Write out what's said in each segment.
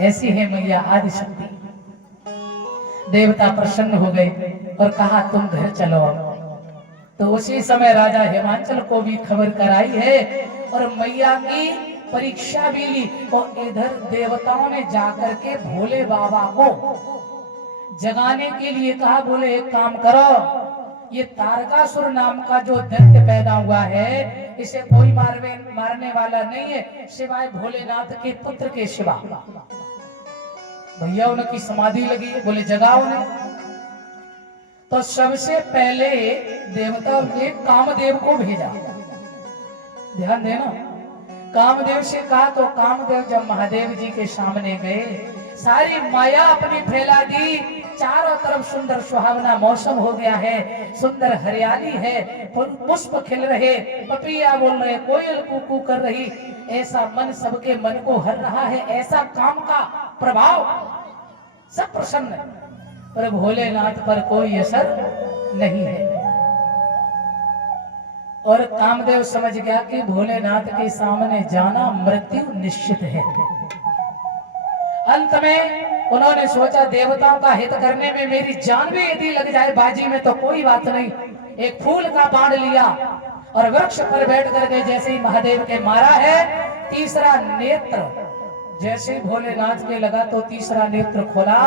ऐसी है मैया आदि शक्ति। देवता प्रसन्न हो गए और कहा तुम घर चलो। तो उसी समय राजा हिमांचल को भी खबर कराई है और मैया की परीक्षा भी ली। और इधर देवताओं ने जाकर के भोले बाबा को जगाने के लिए कहा, बोले एक काम करो, ये तारकासुर नाम का जो दैत्य पैदा हुआ है इसे कोई मारने वाला नहीं है सिवाय भोलेनाथ के पुत्र के सिवा। भैया उनकी समाधि लगी है, बोले जगाओ ने। तो सबसे पहले देवता ने कामदेव को भेजा। ध्यान देना, कामदेव से कहा तो कामदेव जब महादेव जी के सामने गए, सारी माया अपनी फैला दी। चारों तरफ सुंदर सुहावना मौसम हो गया है, सुंदर हरियाली है, पुष्प खिल रहे, पपीहा बोल रहे, कोयल कूकू कर रही। ऐसा मन सबके मन को हर रहा है, ऐसा काम का प्रभाव, सब प्रसन्न है। पर भोलेनाथ पर कोई असर नहीं है। और कामदेव समझ गया कि भोलेनाथ के सामने जाना मृत्यु निश्चित है। अंत में उन्होंने सोचा देवताओं का हित करने में मेरी जान भी यदि लग जाए बाजी में तो कोई बात नहीं। एक फूल का बाण लिया और वृक्ष पर बैठ करके जैसे ही महादेव के मारा है, तीसरा नेत्र जैसे ही भोलेनाथ के लगा तो तीसरा नेत्र खोला,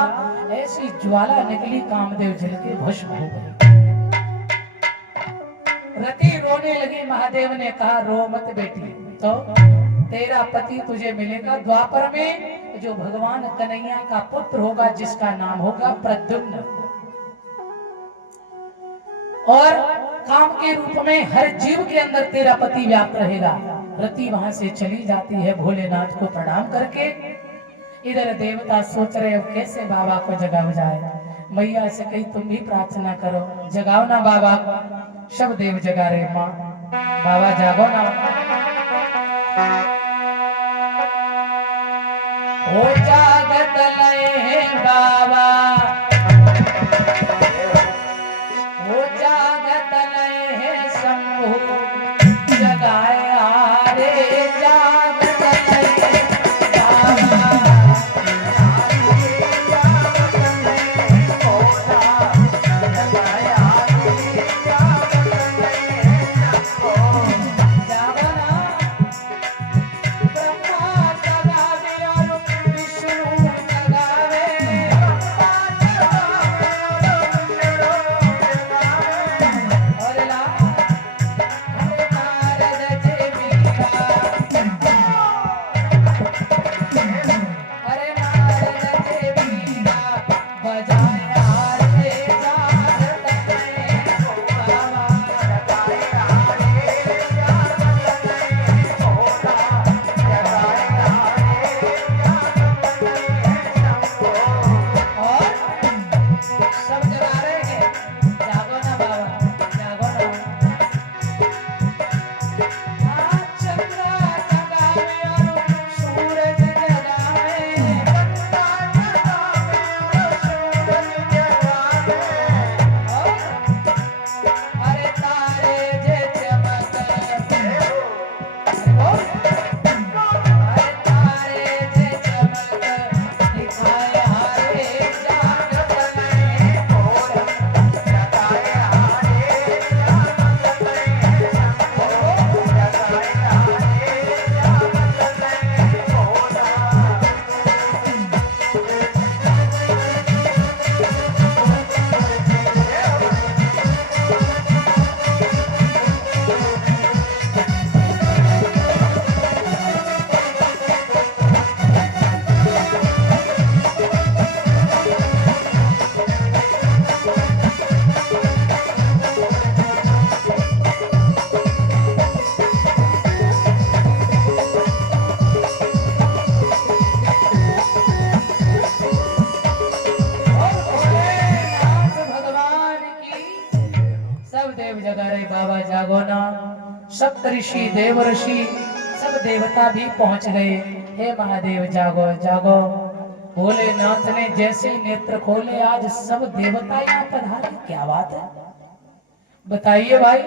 ऐसी ज्वाला निकली, कामदेव जल के भस्म हो गए। रति रोने लगी। महादेव ने कहा रो मत बेटी, तो तेरा पति तुझे मिलेगा द्वापर में, जो भगवान कन्हैया का पुत्र होगा जिसका नाम होगा प्रद्युम्न, और काम के रूप में हर जीव के अंदर तेरा पति व्याप्त रहेगा। रति वहां से चली जाती है भोलेनाथ को प्रणाम करके। इधर देवता सोच रहे हो कैसे बाबा को जगाया जाए। मैया से कही तुम भी प्रार्थना करो, जगाओ ना बाबा को। सब देव जगा रहे, माँ बाबा जागो ना। हो जागत लय बाबा, हो जागत लय शंभु, जगाया रे जागत लय बाबा। सप्त ऋषि देव ऋषि सब देवता भी पहुंच गए। हे महादेव जागो जागो। भोलेनाथ ने जैसे नेत्र खोले आज सब देवता यहाँ पधारे। क्या बात है, बताइए भाई।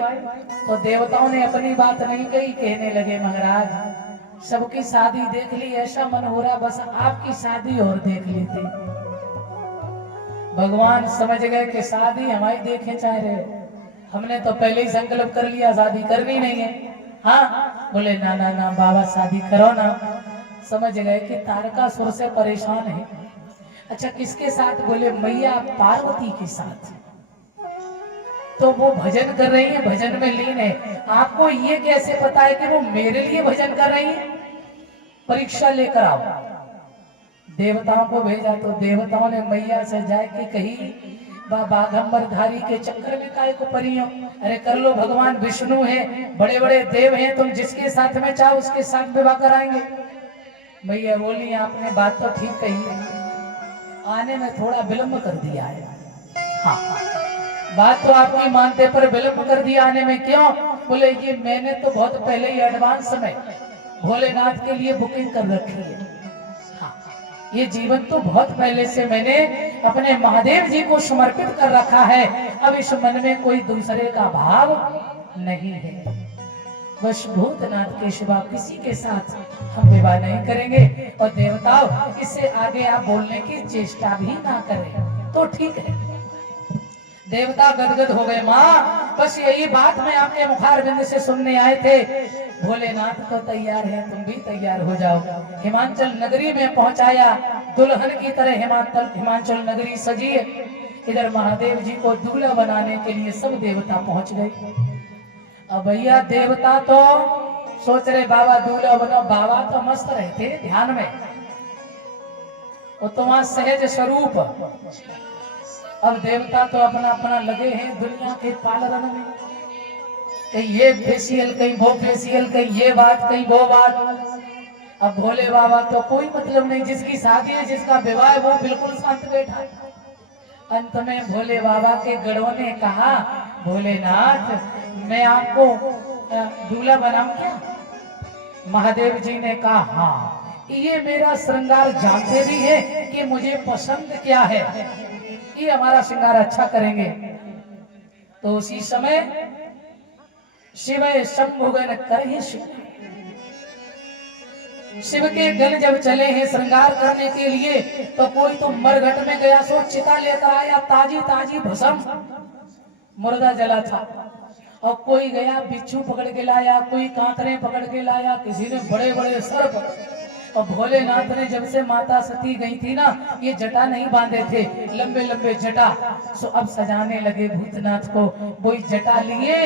तो देवताओं ने अपनी बात नहीं कही, कहने लगे महाराज सबकी शादी देख ली, ऐसा मन हो रहा बस आपकी शादी और देख लेते। भगवान समझ गए कि शादी हमारी देखे चाहे रहे, हमने तो पहले ही संकल्प कर लिया शादी करनी नहीं है। हाँ बोले ना ना ना बाबा शादी करो ना। समझ गए कि तारकासुर से परेशान है। अच्छा किसके साथ? बोले मैया पार्वती के साथ। तो वो भजन कर रही है, भजन में लीन है। आपको ये कैसे पता है कि वो मेरे लिए भजन कर रही है? परीक्षा लेकर आओ। देवताओं को भेजा तो देवताओं ने मैया से जाए कि कहीं बाघंबरधारी के चक्कर में काय को परी हो। अरे कर लो, भगवान विष्णु है, बड़े बड़े देव हैं, तुम जिसके साथ में चाहो उसके साथ विवाह कराएंगे। मैया बोली आपने बात तो ठीक कही, आने में थोड़ा विलंब कर दिया है। हाँ बात तो आपकी मानते पर विलंब कर दिया आने में। क्यों? बोले ये मैंने तो बहुत पहले ही एडवांस में भोलेनाथ के लिए बुकिंग कर रखी है। हाँ ये जीवन तो बहुत पहले से मैंने अपने महादेव जी को समर्पित कर रखा है। अब इस मन में कोई दूसरे का भाव नहीं है। बस भूतनाथ के सिवा किसी के साथ हम विवाह नहीं करेंगे। और देवताओं इससे आगे आप बोलने की चेष्टा भी ना करें तो ठीक है। देवता गदगद हो गए। माँ बस यही बात मैं आपके मुखारबिंद से सुनने आए थे। भोलेनाथ तो तैयार है, तुम भी तैयार हो जाओ। हिमाचल नगरी में पहुंचाया, दुल्हन की तरह हिमाचल नगरी सजी है। इधर महादेव जी को दूल्हा बनाने के लिए सब देवता पहुंच गए। अब भैया देवता तो सोच रहे बाबा दूल्हा बनो। बाबा तो मस्त रहते ध्यान में, वो तो वहां सहज स्वरूप। अब देवता तो अपना अपना लगे हैं दुनिया के पालरन में, कहीं ये फेशियल कहीं वो फेशियल, कहीं ये बात कहीं वो बात। अब भोले बाबा तो कोई मतलब नहीं, जिसकी शादी है जिसका विवाह है वो बिल्कुल शांत बैठा है। अंत में भोले बाबा के गढ़ों ने कहा भोलेनाथ मैं आपको दूल्हा बनाऊं क्या? महादेव जी ने कहा हाँ, ये मेरा श्रृंगार जानते भी है कि मुझे पसंद क्या है, ये हमारा श्रृंगार अच्छा करेंगे। तो उसी समय शिव शंभुगन कर ही शिव के गण जब चले हैं श्रृंगार करने के लिए, तो कोई तो मरघट में गया सो चिता लेकर आया, ताजी ताजी भस्म मुर्दा जला था। और कोई गया बिच्छू पकड़ के लाया, कोई कांतरे पकड़ के लाया, किसी ने बड़े बड़े सर्प। और भोलेनाथ ने जब से माता सती गई थी ना, ये जटा नहीं बांधे थे, लंबे लंबे जटा। सो अब सजाने लगे भूतनाथ को। वही जटा लिए,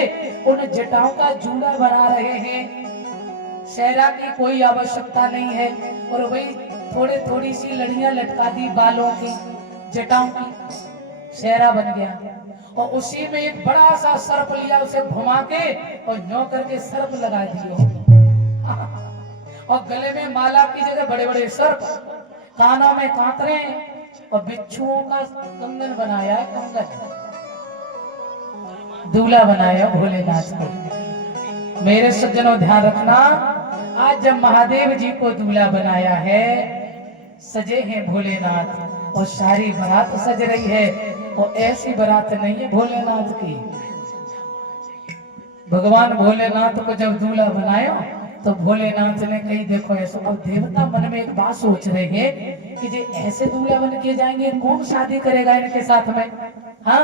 उन जटाओं का जूड़ा बना रहे हैं। शहरा की कोई आवश्यकता नहीं है। और वही थोड़ी थोड़ी सी लड़ियां लटका दी बालों की, जटाओं की, शहरा बन गया। और उसी में एक बड़ा सा सर्प लिया, उसे घुमा के और न्यो करके सर्प लगा दिए। और गले में माला की जगह बड़े बड़े सर्प, कानों में कांतरे और बिच्छुओं का कंगन बनाया है। कंगन दूल्हा बनाया भोलेनाथ को। मेरे सज्जनों ध्यान रखना, आज जब महादेव जी को दूल्हा बनाया है, सजे हैं भोलेनाथ और सारी बारात सज रही है। और ऐसी बारात नहीं है भोलेनाथ की। भगवान भोलेनाथ को जब दूल्हा बनाया तो भोलेनाथ ने कही देखो ऐसा। अब देवता मन में एक बात सोच रहे हैं कि जे ऐसे दूल्हा बन के जाएंगे, कौन शादी करेगा इनके साथ में? हाँ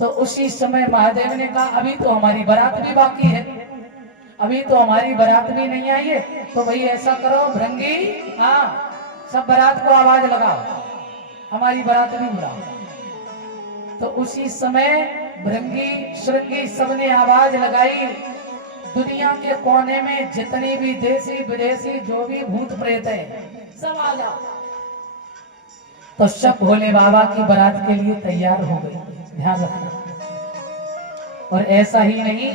तो उसी समय महादेव ने कहा अभी तो हमारी बारात भी बाकी है, अभी तो हमारी बारात भी नहीं आई है। तो भाई ऐसा करो भृंगी, हाँ सब बारात को आवाज लगाओ, हमारी बारात भी बुलाओ। तो उसी समय भृंगी श्रृंगी सबने आवाज लगाई। दुनिया के कोने में जितने भी देसी विदेशी जो भी भूत प्रेत है सब आ जाओ। तो सब भोले बाबा की बारात के लिए तैयार हो गई। ध्यान रखना। और ऐसा ही नहीं,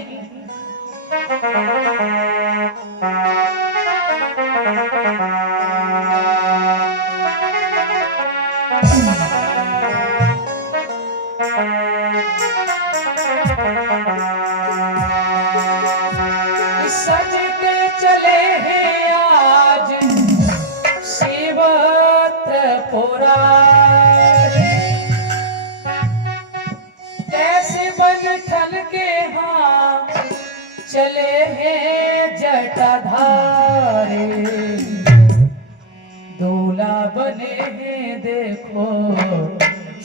सज के चले हैं आज शिवत्र पुराण, कैसे बन ठन के हाँ चले हैं जटाधारी। दूल्हा बने हैं देखो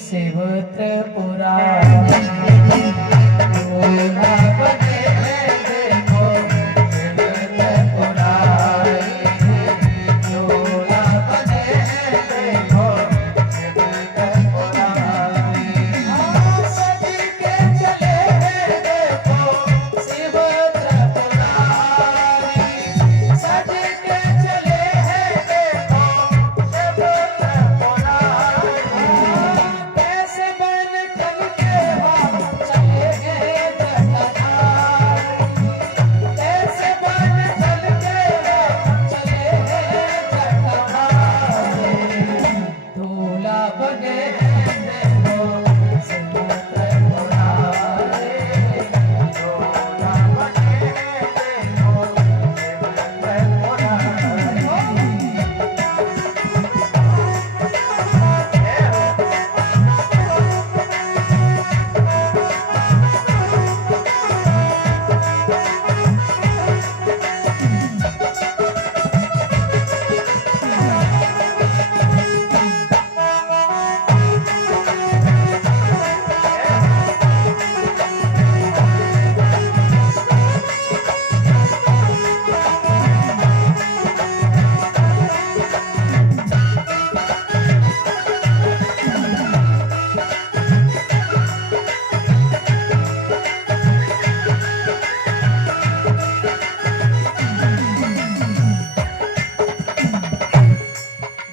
शिव त्रिपुरारी, दूल्हा बने हैं देखो शिव त्रिपुरारी, दूल्हा बने हैं देखो शिव त्रिपुरारी। सज के चले हैं देखो शिव त्रिपुरारी, सज के चले हैं देखो शिव त्रिपुरारी। कैसे बन ठन के हम चले गए जटाधारी, कैसे बन ठन के हम चले गए जटाधारी। दूल्हा बने हैं देखो शिव त्रिपुरारी, दूल्हा बने हैं देखो शिव त्रिपुरारी।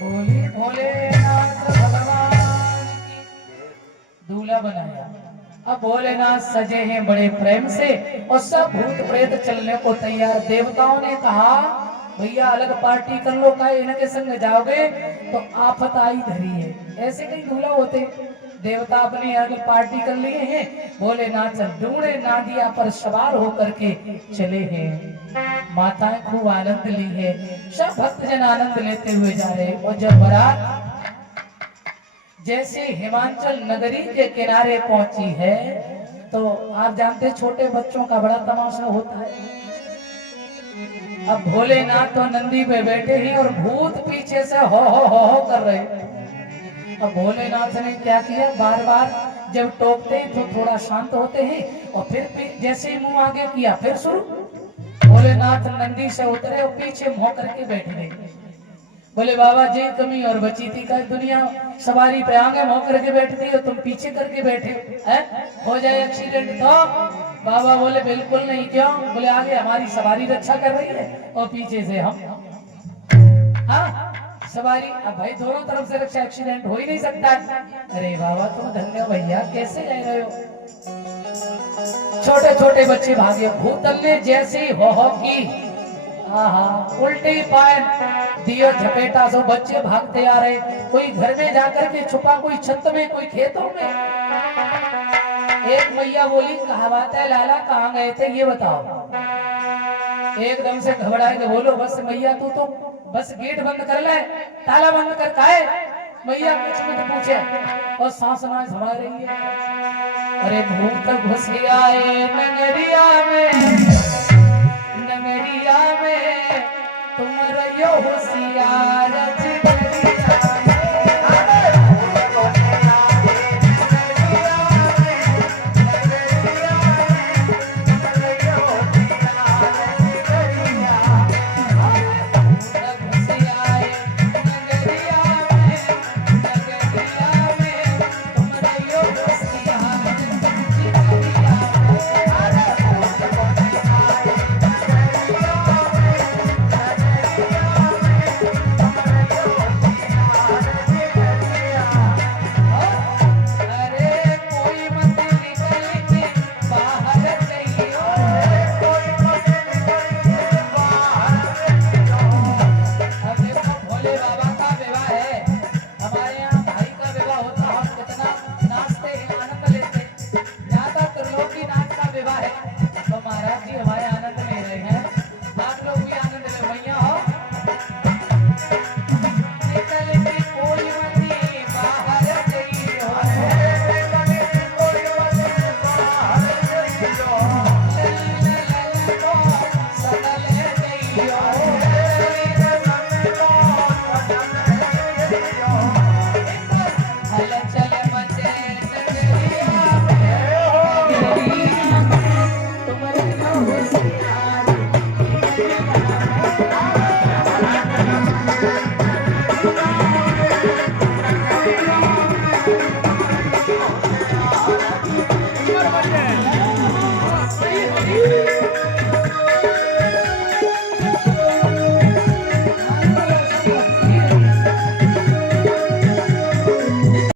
बोली भोलेनाथ भगवान की। दूल्हा बनाया, अब भोलेनाथ सजे हैं बड़े प्रेम से और सब भूत प्रेत चलने को तैयार। देवताओं ने कहा भैया अलग पार्टी कर लो, का इनके संग जाओगे तो आफत आई धरी है। ऐसे कहीं दूल्हा होते, देवता अपनी अलग पार्टी कर लिए हैं। भोलेनाथ ढूंढे नादिया पर सवार होकर के चले हैं। माताएं खूब आनंद ली है, सब भक्तजन आनंद लेते हुए जा रहे। और जब बारात जैसे हिमाचल नगरी के किनारे पहुंची है तो आप जानते छोटे बच्चों का बड़ा तमाशा होता है। अब भोलेनाथ तो नंदी पे बैठे ही और भूत पीछे से हो कर रहे। अब भोलेनाथ ने क्या किया, बार बार जब टोकते हैं तो थोड़ा शांत होते हैं और फिर जैसे ही मुंह आगे किया फिर शुरू। भोलेनाथ नंदी से उतरे और पीछे मुंह करके बैठ गए। बोले बाबा जी कमी और बची थी का, दुनिया सवारी पे आगे मुंह करके बैठती हो, तुम पीछे करके बैठे हैं, हो जाए एक्सीडेंट तो। बाबा बोले बिल्कुल नहीं। क्यों? बोले आगे हमारी सवारी रक्षा कर रही है और पीछे से हम। हाँ सवारी, अब भाई दोनों तरफ से रक्षा, एक्सीडेंट हो ही नहीं सकता। अरे बाबा तुम धन्य भैया, कैसे जा रहे हो? छोटे छोटे बच्चे भागे। भूतल ने जैसे ही हो की उल्टी पाए दियो झपेटा, सो बच्चे भागते आ रहे। कोई घर में जाकर के छुपा, कोई छत में, कोई खेतों में। एक मैया बोली कहा बात है लाला, कहाँ गए थे ये बताओ। एकदम से घबराए के बोलो बस मैया तू तो बस गेट बंद कर ले, ताला बंद कर। काहे? मैया कुछ मत पूछे और सांस ना झमा रही है। अरे भूत घुस आए नगरिया में, नगरिया में तुम रहियो होशियार।